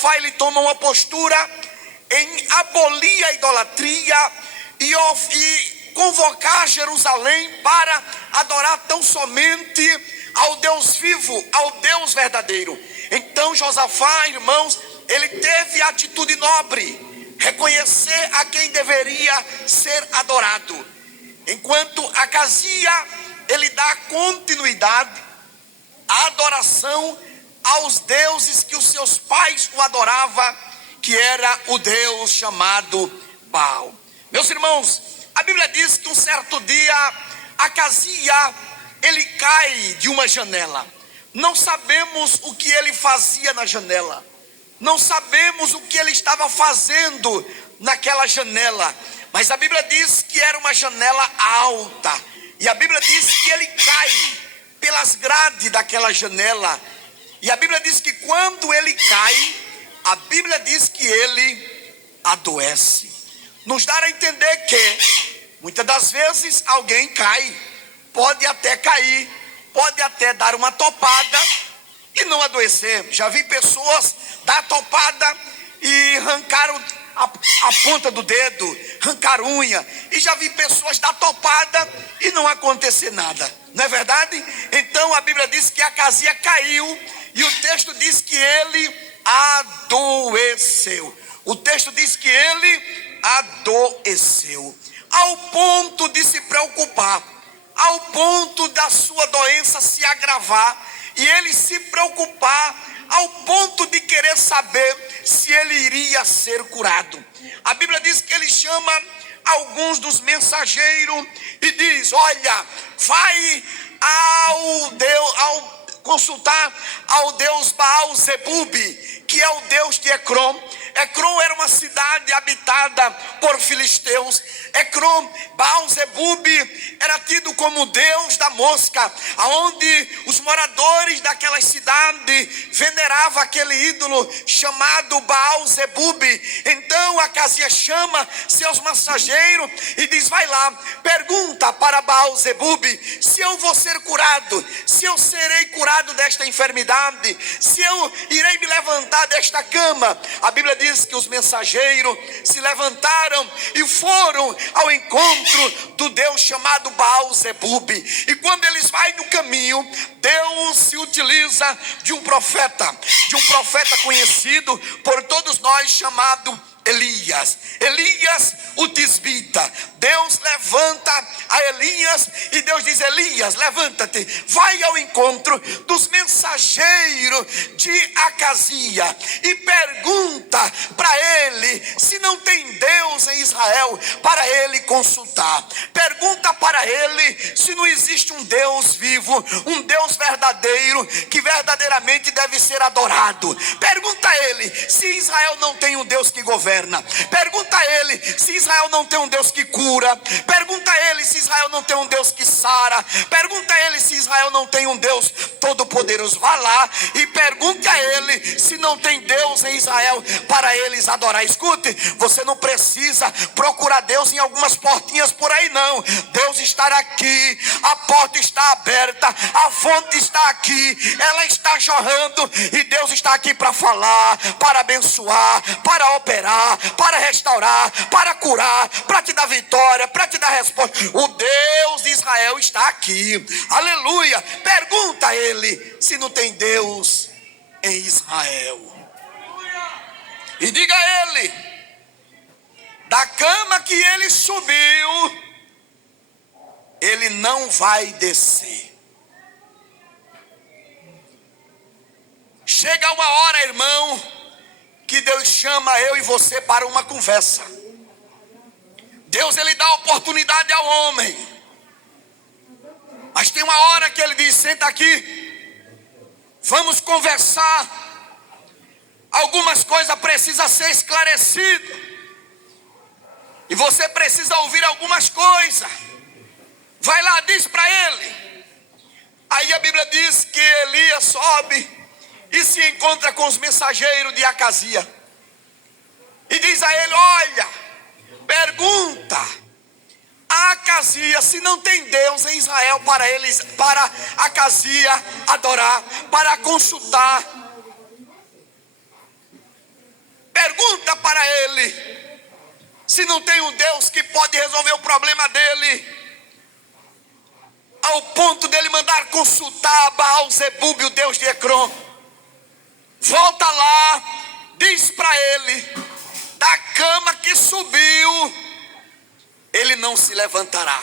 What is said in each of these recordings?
Josafá ele toma uma postura em abolir a idolatria e convocar Jerusalém para adorar tão somente ao Deus vivo, ao Deus verdadeiro. Então Josafá, irmãos, ele teve a atitude nobre, reconhecer a quem deveria ser adorado. Enquanto Acazia, ele dá continuidade à adoração aos deuses que os seus pais o adoravam, que era o Deus chamado Baal. Meus irmãos, a Bíblia diz que um certo dia Acazia, ele cai de uma janela. Não sabemos o que ele fazia na janela, não sabemos o que ele estava fazendo naquela janela, mas a Bíblia diz que era uma janela alta, e a Bíblia diz que ele cai pelas grades daquela janela, e a Bíblia diz que quando ele cai, a Bíblia diz que ele adoece. Nos dá a entender que muitas das vezes alguém cai, pode até cair, pode até dar uma topada e não adoecer. Já vi pessoas dar topada e arrancaram a ponta do dedo, arrancar unha, e já vi pessoas dar topada e não acontecer nada, não é verdade? Então a Bíblia diz que Acazia caiu e o texto diz que ele adoeceu. O texto diz que ele adoeceu ao ponto de se preocupar, ao ponto da sua doença se agravar, e ele se preocupar ao ponto de querer saber se ele iria ser curado. A Bíblia diz que ele chama alguns dos mensageiros e diz: olha, vai consultar ao Deus Baal-Zebub, que é o Deus de Ecrom. Ecrom era uma cidade habitada por filisteus. Baal-Zebub era tido como Deus da mosca, aonde os moradores daquela cidade veneravam aquele ídolo chamado Baal-Zebub. Então Acazia chama seus mensageiros e diz: vai lá, pergunta para Baal-Zebub se eu vou ser curado, se eu serei curado desta enfermidade, se eu irei me levantar desta cama. A Bíblia diz que os mensageiros se levantaram e foram ao encontro do Deus chamado Baal-Zebub. E quando eles vão no caminho, Deus se utiliza de um profeta conhecido por todos nós, chamado Elias o tisbita. Deus levanta a Elias e Deus diz: Elias, levanta-te, vai ao encontro dos mensageiros de Acazia e pergunta para ele se não tem Deus em Israel para ele consultar. Pergunta para ele se não existe um Deus vivo, um Deus verdadeiro, que verdadeiramente deve ser adorado. Pergunta a ele se Israel não tem um Deus que governa. Pergunta a ele se Israel não tem um Deus que cura. Pergunta a ele se Israel não tem um Deus que sara. Pergunta a ele se Israel não tem um Deus todo-poderoso. Vá lá e pergunte a ele se não tem Deus em Israel para eles adorar. Escute, você não precisa procurar Deus em algumas portinhas por aí, não. Deus está aqui, a porta está aberta, a fonte está aqui, ela está jorrando, e Deus está aqui para falar, para abençoar, para operar, para restaurar, para curar, para te dar vitória, para te dar resposta. O Deus de Israel está aqui, aleluia. Pergunta a ele se não tem Deus em Israel, e diga a ele: da cama que ele subiu, ele não vai descer. Chega uma hora, irmão, que Deus chama eu e você para uma conversa. Deus, ele dá oportunidade ao homem, mas tem uma hora que ele diz: senta aqui, vamos conversar. Algumas coisas precisam ser esclarecidas, e você precisa ouvir algumas coisas. Vai lá, diz para ele. Aí a Bíblia diz que Elias sobe e se encontra com os mensageiros de Acazia e diz a ele: olha, pergunta a Acazia se não tem Deus em Israel para Acazia adorar, para consultar. ele, se não tem um Deus que pode resolver o problema dele, ao ponto dele mandar consultar Baal-zebub, o Deus de Ecrom? Volta lá, diz para ele: da cama que subiu, ele não se levantará,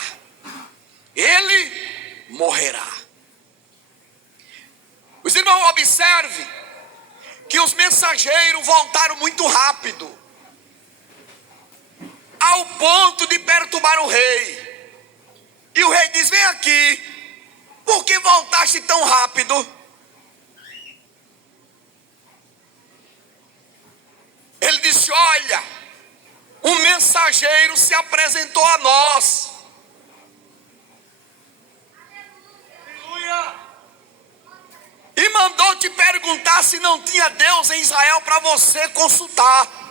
ele morrerá. Os irmãos, observe que os mensageiros voltaram muito rápido, ao ponto de perturbar o rei. E o rei diz: vem aqui, por que voltaste tão rápido? Ele disse: olha, um mensageiro se apresentou a nós. Aleluia. E mandou te perguntar se não tinha Deus em Israel para você consultar.